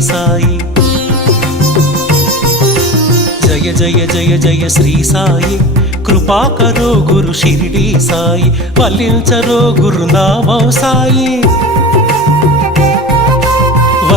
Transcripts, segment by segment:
సాయి. జయ జయ జయ జయ శ్రీ సాయి. కృపాకరో గురు షిరిడి సాయి. వల్లించరో గురునామం సాయి.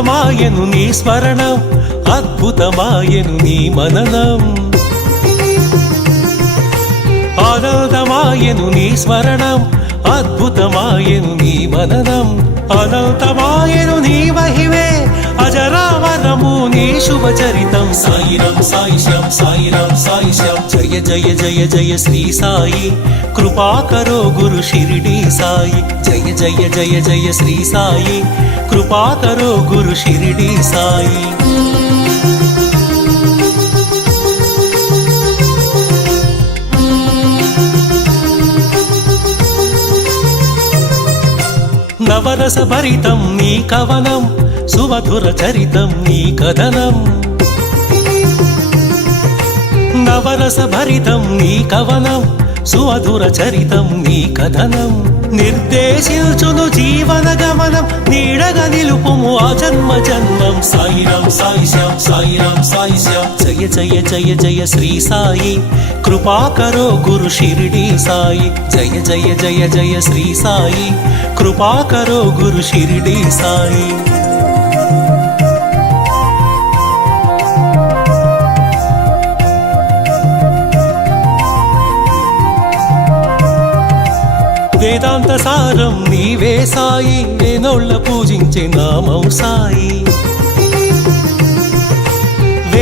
అద్భుతమాయను నీ స్మరణం అద్భుతమాయను నీ మననం. అనంతమాయను నీ స్మరణం అద్భుతమాయను నీ మననం. అనంతమాయను నీ మహిమే అజరామరం నీ శుభచరితం. సాయిరం సాయి శ్యాం సాయిరాం సాయి శ్యాం జయ జయ జయ జయ శ్రీ సాయి. కృపాకరో గురు షిరిడి సాయి. జయ జయ జయ జయ శ్రీ సాయి. కృపాకరో గురు షిరిడి సాయి. నవరస భరితం నీ కవనం. సుమధుర చరితం నీ కథనం. నవరస భరితం నీ కవనం సుమధుర చరితం నీ కథనం. నిర్దేశించును జీవన గమనం నీడగ నిలుపుము ఆ జన్మ జన్మం. సాయిరాం సాయి శ్యాం సాయిరాం సాయి శ్యాం జయ జయ జయ జయ శ్రీ సాయి. కృపాకరో గురు షిరిడి సాయి. జయ జయ జయ జయ శ్రీ సాయి. కృపాకరో గురు షిరిడి సాయి. వేదాంత సారం నీవే సాయి వేనోళ్ళ పూజించే నామం సాయి.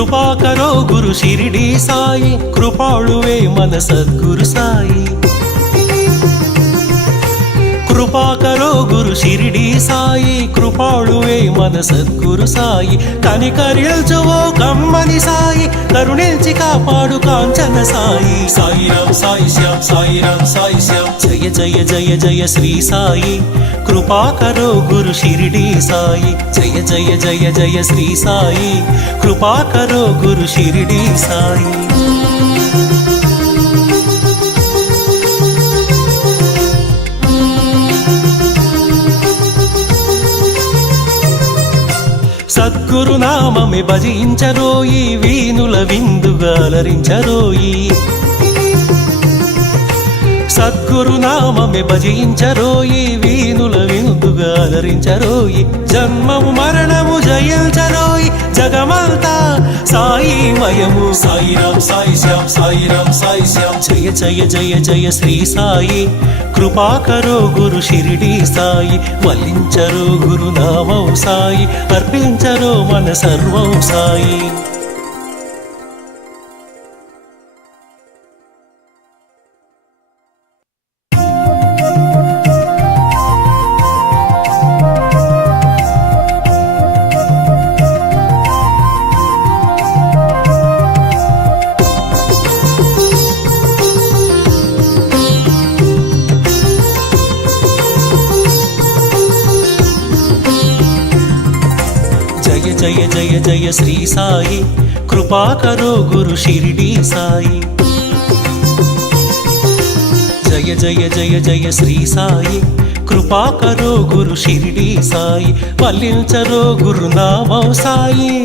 కృపాకరో గురు షిరిడి సాయి కృపాళువే మన సద్గురు సాయి. కృపాకరో గురు షిరిడి సాయి కృపాళువే మన సద్గురు సాయి. కనికరిల్చువో కమ్మని సాయి. కరుణించి కాపాడు కాంచన సాయి. సాయిరాం సాయి శ్యాం సాయిరాం సాయి శ్యాం జయ జయ జయ జయ శ్రీ సాయి. కృపాకరో గురు షిరిడి సాయి. జయ జయ జయ జయ శ్రీ సాయి. కృపాకరో గురు షిరిడి సాయి. సద్గురునామమి భజించరోయి వీణుల విందుగాలరించరోయి సద్గురునామమి భజించరోయి వీణుల విందుగాలరించరోయి జన్మము మరణము జయించరోయి జగమంతా. సాయి మయము సాయిరాం సాయి శ్యాం సాయిరాం సాయి శ్యాం జయ జయ జయ జయ శ్రీ సాయి. కృపాకరో గురు షిరిడి సాయి వల్లించరో గురునామం సాయి అర్పించరో మన సర్వం సాయి. జయ జయ శ్రీ సాయి కృపాకరో గురు షిరిడి సాయి. జయ జయ జయ జయ శ్రీ సాయి కృపాకరో గురు షిరిడి సాయి వల్లించరో గురునామం సాయి.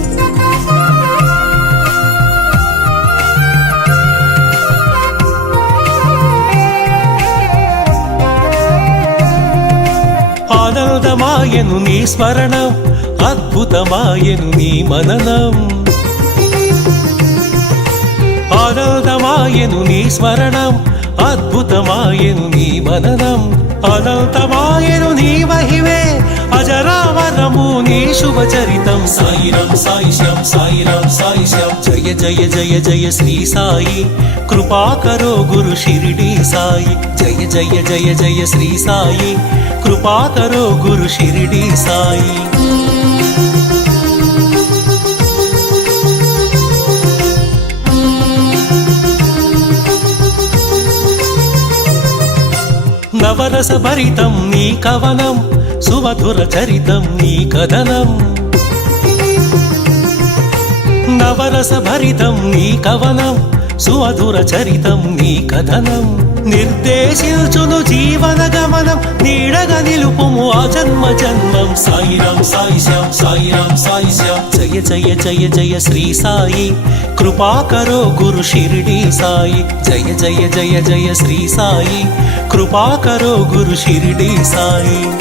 ఆనందమాయను నీ స్మరణం అద్భుతమాయను నీ మననం. అనంతమాయను నీ స్మరణం అద్భుతమాయను నీ మననం. అనంతమాయను నీ మహిమే అజరావరము నీ శుభచరితం సాయిరం సాయి సాయిరం సాయి జయ జయ జయ జయ శ్రీ సాయి. కృపాకరో గురు షిరిడి సాయి. జయ జయ జయ జయ శ్రీ సాయి. కృపాకరో గురు షిరిడి సాయి. నవరస భరితం నీ కవనం సుమధుర చరితం నీ కథనం. నవరస భరితం నీ కవనం సుమధుర చరితం నీ కథనం. నిర్దేశించును జీవన గమనం. నీడగ నిలుపుము ఆ జన్మ జన్మం. సాయిరాం సాయి శ్యాం సాయిరాం సాయి శ్యాం జయ జయ జయ జయ శ్రీ సాయి. కృపాకరో గురు షిరిడి సాయి. జయ జయ జయ జయ శ్రీ సాయి. కృపాకరో గురు షిరిడి సాయి.